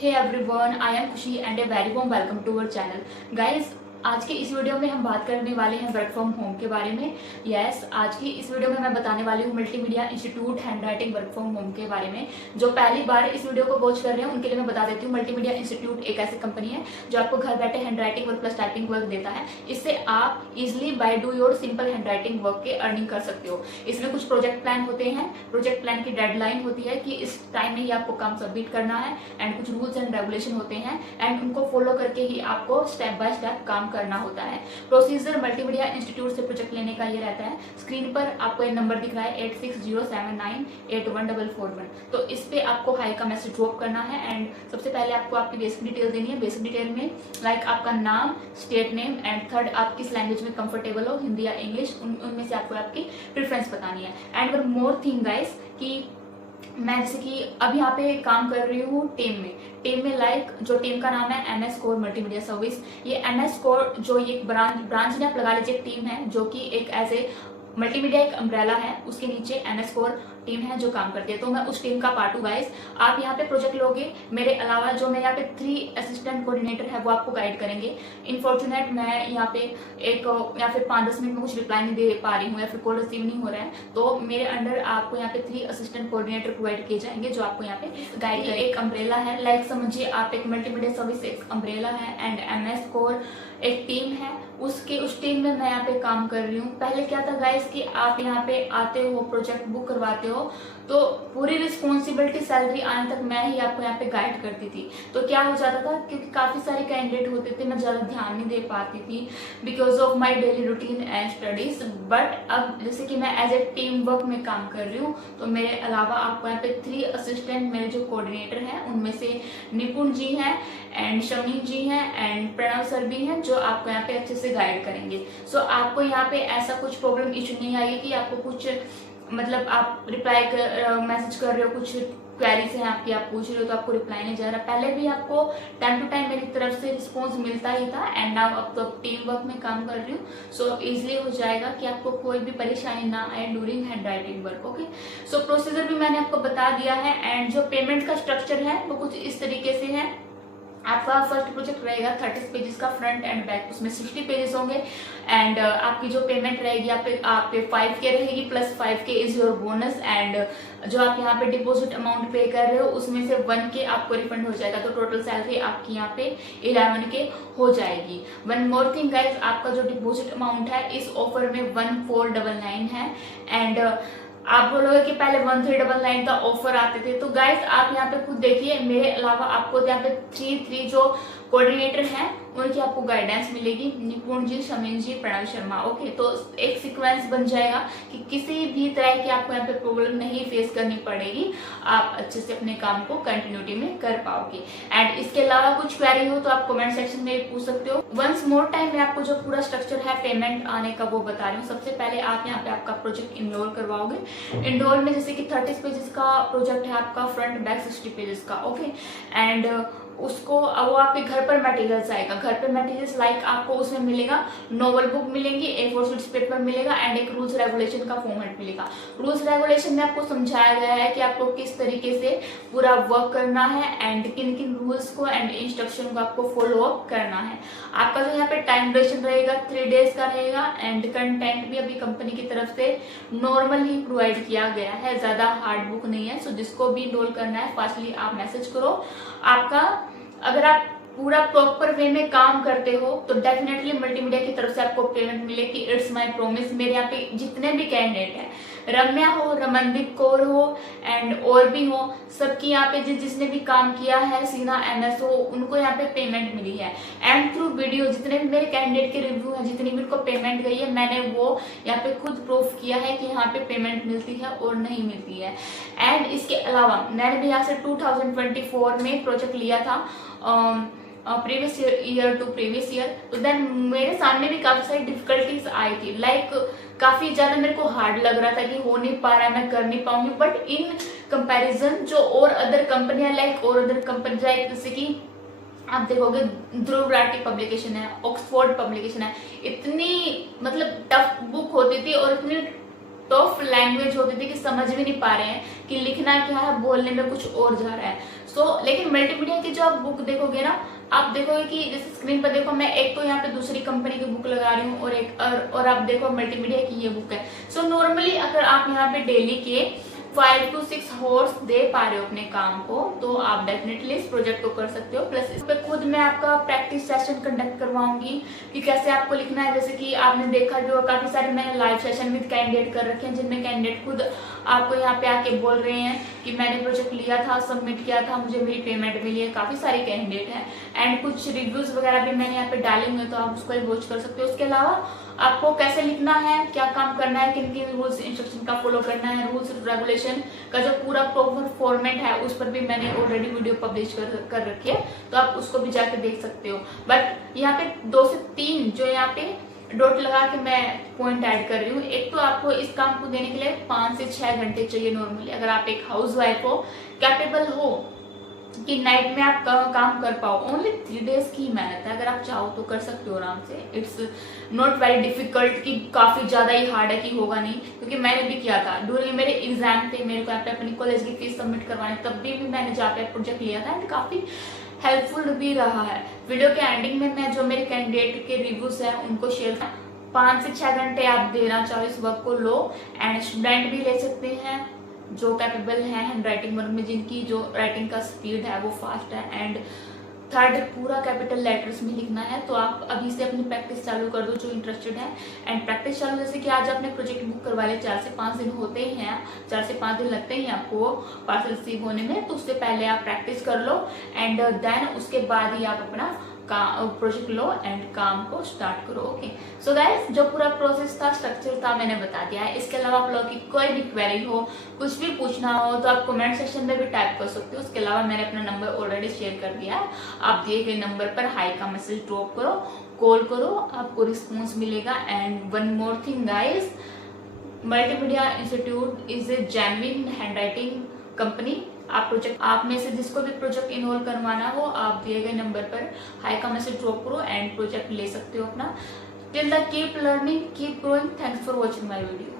Hey everyone, I am Khushi and a very warm welcome to our channel. Guys, आज की इस video में हम बात करने वाले हैं वर्क फ्रॉम होम के बारे में। यस, आज की इस वीडियो में मैं बताने वाली हूँ multimedia institute handwriting work from home के बारे में। जो पहली बार इस वीडियो को वॉच कर रहे हैं उनके लिए मैं बता देती हूँ, मल्टीमीडिया इंस्टीट्यूट एक ऐसी कंपनी है जो आपको घर बैठे handwriting work plus typing work देता है। इससे आप easily by do your simple handwriting work के अर्निंग कर सकते हो। इसमें कुछ प्रोजेक्ट प्लान होते हैं, प्रोजेक्ट प्लान की डेडलाइन होती है कि इस टाइम में ही आपको काम सबमिट करना है, एंड कुछ रूल्स एंड रेगुलेशन होते हैं एंड उनको फॉलो करके ही आपको स्टेप बाय स्टेप काम करना होता है। प्रोसीजर मल्टीमीडिया इंस्टीट्यूट से प्रोजेक्ट लेने का ये रहता है। स्क्रीन पर आपको एक नंबर दिख रहा है 8607981441। तो इस पे आपको हाई का मैसेज ड्रॉप करना है एंड सबसे पहले आपको आपकी बेसिक डिटेल देनी है। बेसिक डिटेल में लाइक आपका नाम, स्टेट नेम एंड थर्ड आप किस लैंग्वेज में कंफर्टेबल हो, हिंदी या इंग्लिश, उनमें से आपको आपकी प्रेफरेंस बतानी है। And one more thing guys कि मैं जैसे कि अब यहाँ पे काम कर रही हूँ टीम में लाइक जो टीम का नाम है MS कोर मल्टीमीडिया सर्विस। ये MS कोर जो ये ब्रांच ने आप लगा लीजिए टीम है जो कि एक एज ए मल्टीमीडिया एक अम्ब्रेला है, उसके नीचे MS कोर टीम है जो काम करती है। तो मैं उस टीम का पार्ट हूँ गाइस। आप यहाँ पे प्रोजेक्ट लोगे, मेरे अलावा जो मैं यहाँ पे 3 असिस्टेंट कोऑर्डिनेटर है वो आपको गाइड करेंगे। इनफॉर्चुनेट मैं यहाँ पे एक या फिर 5-10 मिनट में कुछ रिप्लाई नहीं दे पा रही हूँ या फिर कॉल रिसीव नहीं हो रहा है, तो मेरे अंडर आपको यहाँ पे 3 असिस्टेंट कोऑर्डिनेटर प्रोवाइड किए जाएंगे जो आपको यहाँ पे गाइड करेंगे। एक अम्ब्रेला है, लाइक समझिए आप एक मल्टीमीडिया सर्विस एक अम्ब्रेला है एंड MS कोर एक टीम है, उस टीम में मैं यहाँ पे काम कर रही हूँ। पहले क्या था गाइस कि आप यहाँ पे आते हो, प्रोजेक्ट बुक करवाते हो, तो पूरी रिस्पॉन्सिबिलिटी सैलरी आने तक मैं ही आपको यहाँ पे गाइड करती थी। तो क्या हो जाता था क्योंकि काफी सारे कैंडिडेट होते थे, मैं ज्यादा ध्यान नहीं दे पाती थी because of my daily routine and studies. But अब जैसे कि मैं एज ए टीम वर्क में काम कर रही हूँ, तो मेरे अलावा आपको यहाँ पे 3 असिस्टेंट मेरे जो कोऑर्डिनेटर हैं उनमें से निपुण जी हैं एंड शमीन जी हैं एंड प्रणव सर भी हैं जो आपको यहाँ पे अच्छे से गाइड करेंगे। सो आपको यहाँ पे ऐसा कुछ प्रॉब्लम इशू नहीं आएगी कि आपको कुछ मतलब आप रिप्लाई मैसेज कर रहे हो, कुछ क्वेरीज हैं आपकी, आप पूछ रहे हो तो आपको रिप्लाई नहीं जा रहा। पहले भी आपको टाइम टू टाइम मेरी तरफ से रिस्पॉन्स मिलता ही था एंड नाउ अब तो टीम वर्क में काम कर रही हूँ, सो इजिली हो जाएगा कि आपको कोई भी परेशानी ना आए ड्यूरिंग हैंडराइटिंग वर्क। ओके, सो प्रोसीजर भी मैंने आपको बता दिया है एंड जो पेमेंट का स्ट्रक्चर है वो कुछ इस तरीके से है। आपका फर्स्ट प्रोजेक्ट रहेगा 30 पेजेस का फ्रंट एंड बैक, उसमें 60 पेजेस होंगे एंड आपकी जो पेमेंट रहेगी आप पे 5K रहेगी plus 5K is your bonus and जो आप यहाँ पे डिपॉजिट अमाउंट पे कर रहे हो उसमें से 1K आपको रिफंड हो जाएगा। तो टोटल सैलरी आपकी यहाँ पे 11K हो जाएगी। वन मोर थिंग गाइज, आपका जो डिपॉजिट अमाउंट है इस ऑफर में 1499 है एंड आप बोलोगे कि पहले 1399 का ऑफर आते थे, तो गाइस आप यहाँ पे खुद देखिए, मेरे अलावा आपको यहाँ पे 3 जो कोऑर्डिनेटर हैं उनकी आपको गाइडेंस मिलेगी, निपुण जी, शमीन जी, प्रणव शर्मा। ओके, तो एक सीक्वेंस बन जाएगा कि किसी भी तरह की आपको यहाँ पे प्रॉब्लम नहीं फेस करनी पड़ेगी, आप अच्छे से अपने काम को कंटिन्यूटी में कर पाओगे। एंड इसके अलावा कुछ क्वेरी हो तो आप कमेंट सेक्शन में पूछ सकते हो। वंस मोर टाइम मैं आपको जो पूरा स्ट्रक्चर है पेमेंट आने का वो बता रही हूँ। सबसे पहले आप यहाँ पे आपका प्रोजेक्ट इनरोल करवाओगे। इनरोल में जैसे कि 30 पेजेस का प्रोजेक्ट है आपका, फ्रंट बैक 60 पेजेस का। ओके, एंड उसको वो आपके घर पर मटेरियल्स आएगा। घर पे मटेरियल्स लाइक आपको उसमें मिलेगा, नोवेल बुक मिलेंगी, A4 शीट्स पेपर मिलेगा एंड एक रूल्स रेगुलेशन का फॉर्मेट मिलेगा। रूल्स रेगुलेशन में आपको समझाया गया है कि आपको किस तरीके से पूरा वर्क करना है एंड किन किन रूल्स को एंड इंस्ट्रक्शन को आपको फॉलो अप करना है। आपका जो यहाँ पे टाइम ड्यूरेशन रहेगा 3 डेज का रहेगा एंड कंटेंट भी अभी कंपनी की तरफ से नॉर्मल ही प्रोवाइड किया गया है, ज्यादा हार्ड बुक नहीं है। सो जिसको भी इनरोल करना है फास्टली आप मैसेज करो। आपका अगर आप पूरा प्रॉपर वे में काम करते हो तो डेफिनेटली मल्टीमीडिया की तरफ से आपको पेमेंट मिलेगी। It's my promise. मेरे यहाँ पे जितने भी कैंडिडेट हैं, रम्या हो, रमनदीप कौर हो एंड और भी हो, सबकी यहाँ पे जिसने भी काम किया है, सीना MS हो, उनको यहाँ पे पेमेंट मिली है। एंड थ्रू वीडियो जितने भी मेरे कैंडिडेट के रिव्यू हैं, जितनी भी उनको पेमेंट गई है, मैंने वो यहाँ पे खुद प्रूफ किया है कि यहाँ पे पेमेंट मिलती है और नहीं मिलती है। एंड इसके अलावा मैंने भी यहाँ से 2024 में प्रोजेक्ट लिया था previous year to previous year, तो देन मेरे सामने भी काफी सारी डिफिकल्टीज आई थी। लाइक काफी ज्यादा मेरे को हार्ड लग रहा था कि हो नहीं पा रहा है, मैं कर नहीं पाऊंगी। बट इन कंपैरिजन जो और अदर कंपनियां लाइक और अदर कंपनी जैसे कि आप देखोगे ध्रुव राठी पब्लिकेशन है, ऑक्सफोर्ड पब्लिकेशन है, इतनी मतलब टफ बुक होती थी और इतनी टफ लैंग्वेज होती थी कि समझ भी नहीं पा रहे हैं कि लिखना क्या है, बोलने में कुछ और जा रहा है। लेकिन मल्टीमीडिया की जो आप बुक देखोगे ना, आप देखोगे कि जैसे स्क्रीन पर देखो, मैं एक तो यहाँ पे दूसरी कंपनी की बुक लगा रही हूँ और आप देखो मल्टीमीडिया की ये बुक है। नॉर्मली अगर आप यहाँ पे डेली के 5 to 6 आवर्स दे पा रहे हो अपने काम को, तो आप डेफिनेटली इस प्रोजेक्ट को कर सकते हो। प्लस इस पे खुद मैं आपका प्रैक्टिस सेशन कंडक्ट करवाऊंगी कि कैसे आपको लिखना है। जैसे कि आपने देखा जो काफी सारे मैंने लाइव सेशन विद कैंडिडेट कर रखे हैं, जिनमें कैंडिडेट खुद आपको यहाँ पे आके बोल रहे हैं कि मैंने प्रोजेक्ट लिया था, सबमिट किया था, मुझे मेरी पेमेंट मिली है। काफी सारे कैंडिडेट हैं एंड कुछ रिव्यूज वगैरह भी मैंने यहाँ पे डाले हुए, तो आप उसको भी वॉच कर सकते हो। उसके अलावा आपको कैसे लिखना है, क्या काम करना है, किन किन रूल्स इंस्ट्रक्शन का फॉलो करना है, रूल्स रेगुलेशन का जो पूरा प्रॉपर फॉर्मेट है, उस पर भी मैंने ऑलरेडी वीडियो पब्लिश कर रखी है, तो आप उसको भी जाके देख सकते हो। बट यहाँ पे 2 से 3 जो यहाँ पे डॉट लगा के मैं पॉइंट ऐड कर रही हूँ। एक तो आपको इस काम को देने के लिए 5 से 6 घंटे चाहिए नॉर्मली। अगर आप एक हाउस वाइफ हो, कैपेबल हो कि नाइट में आप काम कर पाओ, ओनली 3 डेज की मेहनत है। अगर आप चाहो तो कर सकते हो आराम से। इट्स नॉट वेरी डिफिकल्ट कि काफी ज्यादा ही हार्ड है कि होगा नहीं, क्योंकि मैंने भी किया था ड्यूरिंग मेरे एग्जाम थे, मेरे को यहाँ पे अपनी कॉलेज की फीस सबमिट करवाने, तब भी मैंने जहाँ पे प्रोजेक्ट लिया था एंड काफी हेल्पफुल भी रहा है। वीडियो के एंडिंग में मैं जो मेरे कैंडिडेट के रिव्यूज है उनको शेयर 5 से 6 घंटे आप देना चाहो इस वर्क को लो, एंड स्टूडेंट भी ले सकते हैं जो कैपेबल है हैंड राइटिंग वर्क में, जिनकी जो राइटिंग का स्पीड है वो फास्ट है। एंड थर्ड, पूरा कैपिटल लेटर्स में लिखना है। तो आप अभी से अपनी प्रैक्टिस चालू कर दो जो इंटरेस्टेड है। एंड प्रैक्टिस चालू, जैसे कि आज आपने प्रोजेक्ट बुक करवा लिया, 4 से 5 दिन होते ही हैं, 4 से 5 दिन लगते ही आपको पार्सल रिसीव होने में, तो उससे पहले आप प्रैक्टिस कर लो एंड देन उसके बाद ही आप अपना प्रोजेक्ट लो एंड काम को स्टार्ट करो। ओके, सो गाइस, जो पूरा प्रोसेस था, स्ट्रक्चर था, मैंने बता दिया है। इसके अलावा आप लोगों की कोई भी क्वेरी हो, कुछ भी पूछना हो, तो आप कमेंट सेक्शन में भी टाइप कर सकते हो। उसके अलावा मैंने अपना नंबर ऑलरेडी शेयर कर दिया है, आप दिए गए नंबर पर हाई का मैसेज ड्रॉप करो, कॉल करो, आपको रिस्पॉन्स मिलेगा। And one more thing guys, multimedia institute is a genuine handwriting company. आप में से जिसको भी प्रोजेक्ट इनरोल करवाना हो, आप दिए गए नंबर पर हाई का मैसेज ड्रॉप करो एंड प्रोजेक्ट ले सकते हो अपना। Till the keep learning, keep growing. Thanks for watching my video.